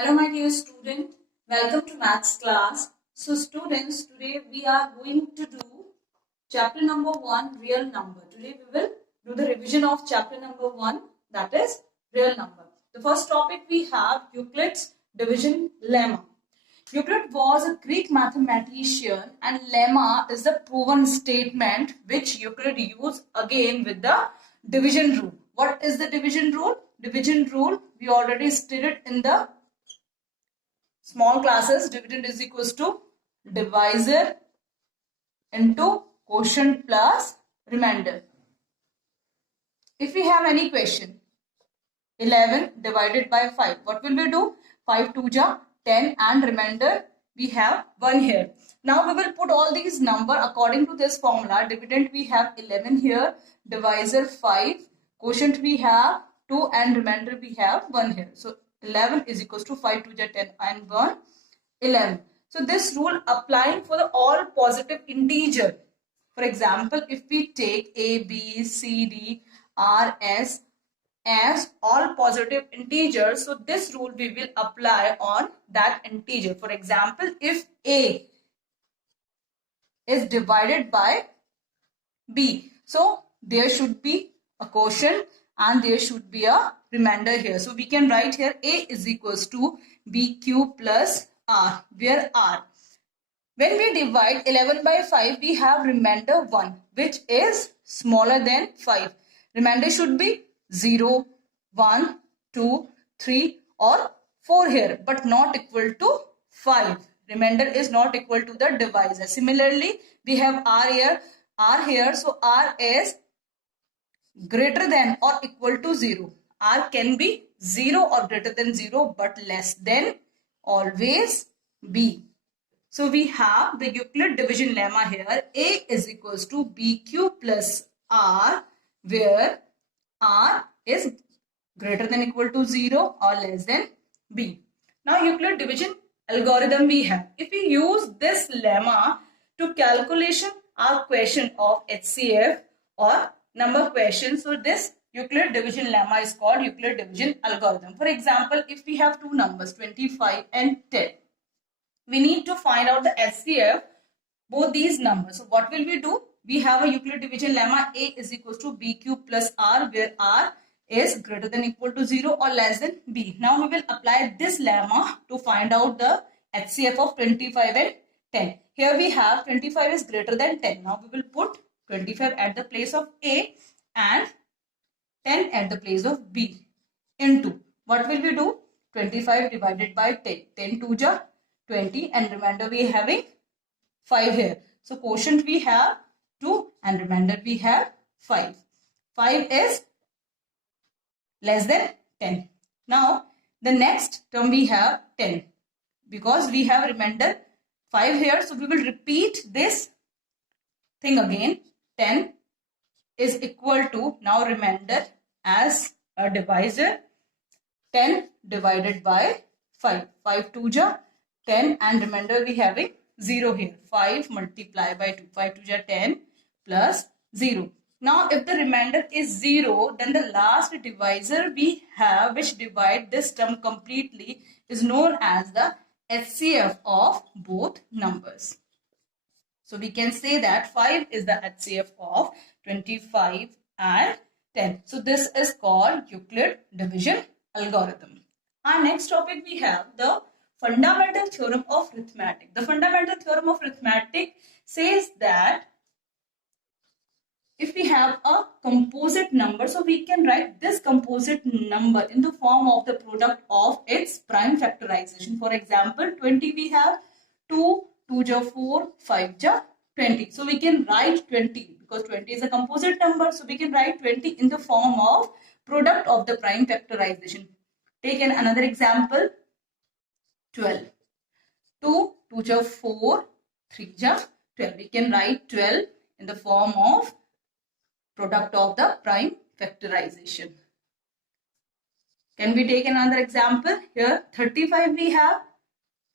Hello my dear student, welcome to maths class. So students, today we are going to do chapter number 1, real number. Today we will do the revision of chapter number 1, that is real number. The first topic we have Euclid's division lemma. Euclid was a Greek mathematician and lemma is the proven statement which Euclid used again with the division rule. What is the division rule? Division rule we already studied in the small classes. Dividend is equals to divisor into quotient plus remainder. If we have any question, 11 divided by 5, what will we do? 5 2 ja 10 and remainder we have 1 here. Now we will put all these number according to this formula. Dividend we have 11 here, divisor 5, quotient we have 2 and remainder we have 1 here. So 11 is equals to 5 2 ja 10 and 1 11. So this rule applying for the all positive integer. For example, if we take A, B, C, D, R, S as all positive integers, so this rule we will apply on that integer. For example, if A is divided by B, so there should be a quotient and there should be a remainder here. So we can write here A is equals to BQ plus R, where R. When we divide 11 by 5, we have remainder 1, which is smaller than 5. Remainder should be 0, 1, 2, 3 or 4 here, but not equal to 5. Remainder is not equal to the divisor. Similarly, we have R here, so R is greater than or equal to 0. R can be 0 or greater than 0, but less than always B. So we have the Euclid division lemma here. A is equals to BQ plus R, where R is greater than equal to 0 or less than B. Now Euclid division algorithm we have. If we use this lemma to calculation our question of HCF or number question, so this Euclid division lemma is called Euclid division algorithm. For example, if we have two numbers 25 and 10, we need to find out the HCF both these numbers. So what will we do? We have a Euclid division lemma. A is equals to BQ plus R, where R is greater than equal to 0 or less than B. Now we will apply this lemma to find out the HCF of 25 and 10. Here we have 25 is greater than 10. Now we will put 25 at the place of A and 10 at the place of B into, what will we do? 25 divided by 10. 10 2 ja 20 and remainder we are having 5 here. So quotient we have 2 and remainder we have 5. 5 is less than 10. Now the next term we have 10. Because we have remainder 5 here, so we will repeat this thing again. 10 is equal to, now remainder as a divisor, 10 divided by 5. 5 2 ja 10 and remainder we having 0 here. 5 multiplied by 2. 5 2 ja 10 plus 0. Now if the remainder is 0, then the last divisor we have which divide this term completely is known as the HCF of both numbers. So we can say that 5 is the HCF of 25 and 10. So this is called Euclid division algorithm. Our next topic we have the fundamental theorem of arithmetic. The fundamental theorem of arithmetic says that if we have a composite number, so we can write this composite number in the form of the product of its prime factorization. For example, 20 we have 2, 2 ja 4, 5 ja 20. So we can write 20 because 20 is a composite number. So we can write 20 in the form of product of the prime factorization. Take another example. 12. 2, 2 ja 4, 3 ja 12. We can write 12 in the form of product of the prime factorization. Can we take another example? Here 35 we have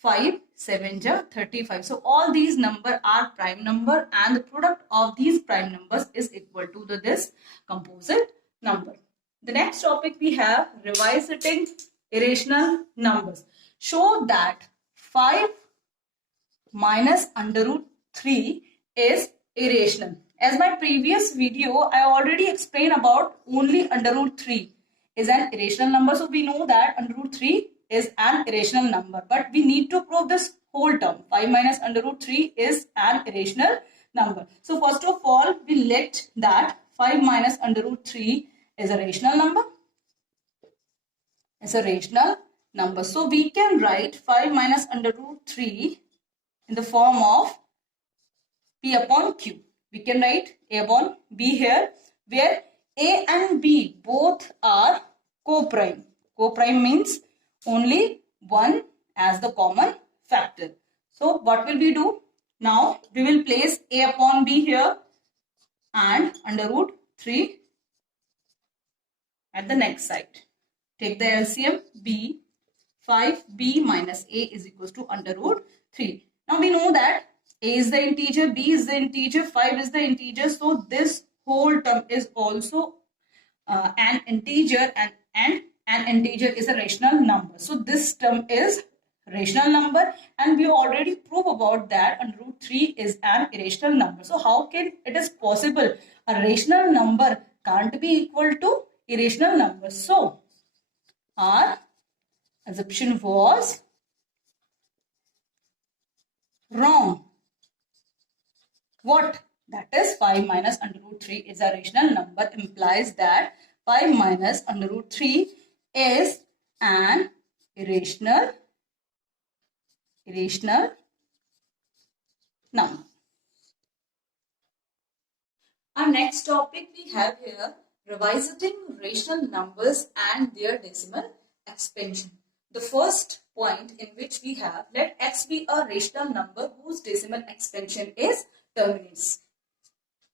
5, 7 ja 35. So all these numbers are prime number and the product of these prime numbers is equal to this composite number. The next topic we have revisiting irrational numbers. show that 5 minus under root 3 is irrational. As my previous video, I already explained about only under root 3 is an irrational number. So we know that under root 3 is an irrational number. But we need to prove this whole term. 5 minus under root 3 is an irrational number. So first of all, we let that 5 minus under root 3 is a rational number. It's a rational number. So we can write 5 minus under root 3 in the form of P upon Q. We can write A upon B here, where A and B both are co-prime. Co-prime means only one as the common factor. So what will we do? Now we will place A upon B here and under root 3 at the next side. Take the LCM B. 5B minus A is equals to under root 3. Now we know that A is the integer, B is the integer, 5 is the integer. So this whole term is also an integer, and an integer is a rational number. So this term is rational number, and we already proved about that under root 3 is an irrational number. So how can it is possible a rational number can't be equal to irrational number? So our assumption was wrong. What? That is 5 minus under root 3 is a rational number, implies that 5 minus under root 3 is an irrational number. Our next topic we have here, revisiting rational numbers and their decimal expansion. The first point in which we have, let x be a rational number whose decimal expansion is terminates.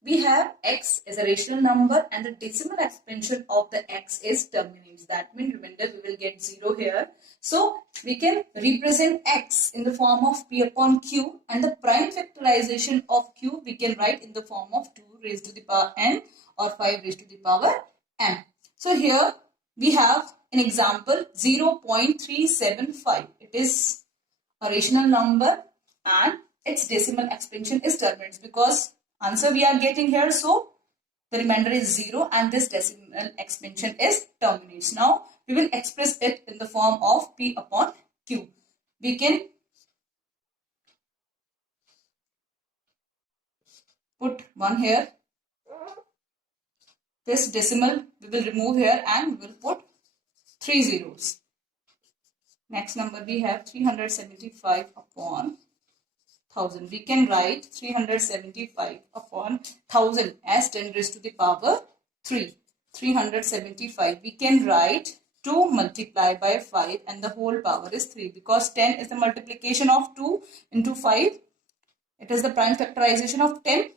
We have x as a rational number and the decimal expansion of the x is terminates. That means, remember, we will get 0 here. So we can represent x in the form of p upon q, and the prime factorization of q we can write in the form of 2 raised to the power n or 5 raised to the power n. So here we have an example 0.375. It is a rational number and its decimal expansion is terminates, because answer we are getting here. So the remainder is 0 and this decimal expansion is terminates. Now we will express it in the form of p upon q. We can put 1 here. This decimal we will remove here and we will put 3 zeros. Next number we have 375 upon 1000. We can write 375 upon 1000 as 10 raised to the power 3. 375 we can write 2 multiplied by 5 and the whole power is 3, because 10 is the multiplication of 2 into 5. It is the prime factorization of 10.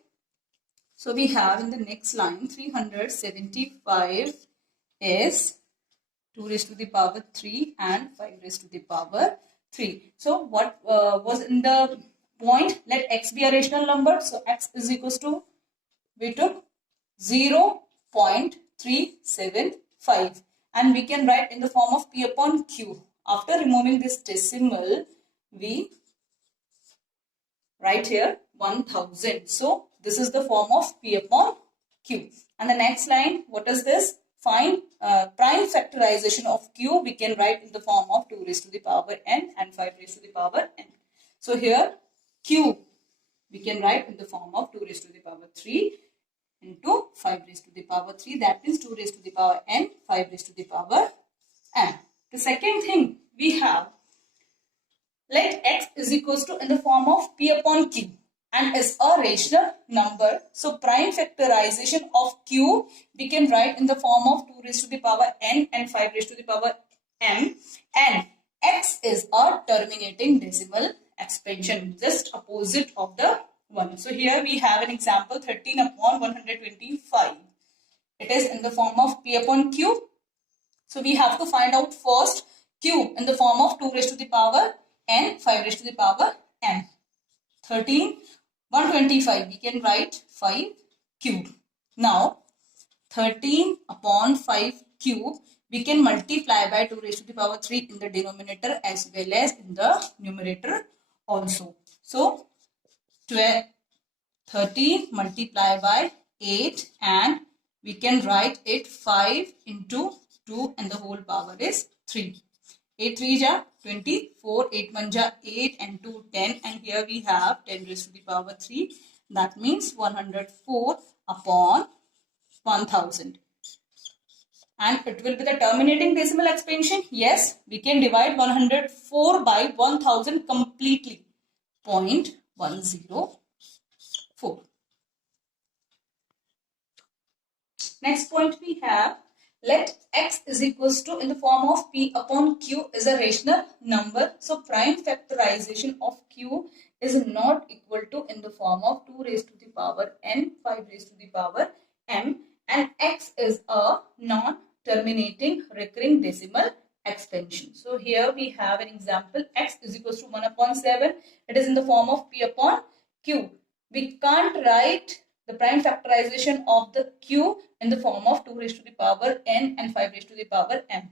So we have in the next line 375 is 2 raised to the power 3 and 5 raised to the power 3. So what was in the point? Let x be a rational number. So x is equals to, we took 0.375 and we can write in the form of p upon q. After removing this decimal, we write here 1000. So this is the form of p upon q. And the next line, what is this? Find prime factorization of q. We can write in the form of 2 raised to the power n and 5 raised to the power n. So here q we can write in the form of 2 raised to the power 3 into 5 raised to the power 3. That means 2 raised to the power n, 5 raised to the power n. The second thing we have, let x is equals to in the form of p upon q and is a rational number. So prime factorization of q we can write in the form of 2 raised to the power n and 5 raised to the power m, and x is a terminating decimal expansion, just opposite of the 1. So here we have an example 13 upon 125. It is in the form of p upon q. So we have to find out first q in the form of 2 raised to the power n, 5 raised to the power n. 13, 125, we can write 5 cube. Now 13 upon 5 cube we can multiply by 2 raised to the power 3 in the denominator as well as in the numerator also. So 13 multiply by 8, and we can write it 5 into 2 and the whole power is 3. 8 3 ja 24, 8 1 ja 8 and 2 10, and here we have 10 raised to the power 3. That means 104 upon 1000. And it will be the terminating decimal expansion. Yes, we can divide 104 by 1000 completely. 0.104. Next point we have, let x is equals to in the form of p upon q is a rational number. So prime factorization of q is not equal to in the form of 2 raised to the power n, 5 raised to the power m, and x is a non-terminating recurring decimal expansion. So here we have an example, x is equals to 1 upon 7. It is in the form of p upon q. We can't write the prime factorization of the q in the form of 2 raised to the power n and 5 raised to the power m.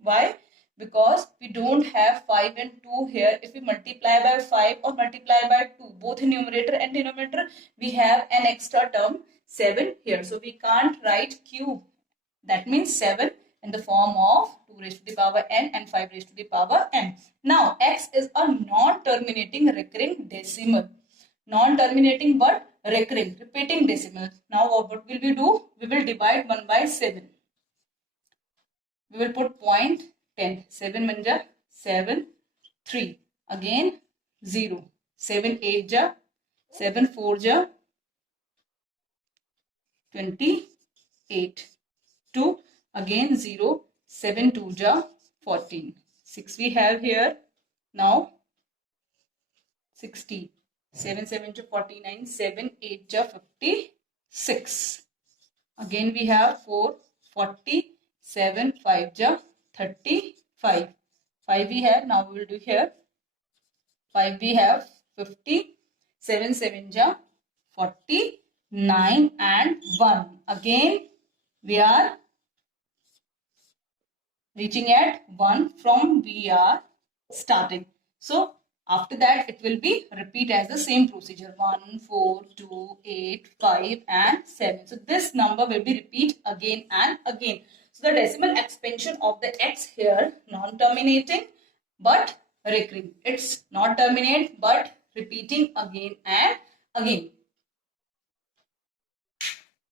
Why? Because we don't have 5 and 2 here. If we multiply by 5 or multiply by 2, both in numerator and denominator, we have an extra term 7 here. So we can't write q. That means 7 in the form of 2 raised to the power n and 5 raised to the power m. Now x is a non-terminating recurring decimal. Non-terminating but recurring, repeating decimal. Now what will we do? We will divide 1 by 7. We will put 0.10. 7 1 ja 7, 3. Again 0. 7 8 ja 7 4 ja 28. 2. Again 0. 7 2 ja 14. 6 we have here. Now 60. 7 7 to 49, 7 8 ja 56. Again we have 4, 40, 7 5 ja 35. 5 we have, now we will do here. 5 we have 50, 7 7 ja 49 and 1. Again we are reaching at 1 from we are starting. So after that, it will be repeat as the same procedure. 1, 4, 2, 8, 5 and 7. So this number will be repeat again and again. So the decimal expansion of the x here, non-terminating but recurring. It's not terminate but repeating again and again.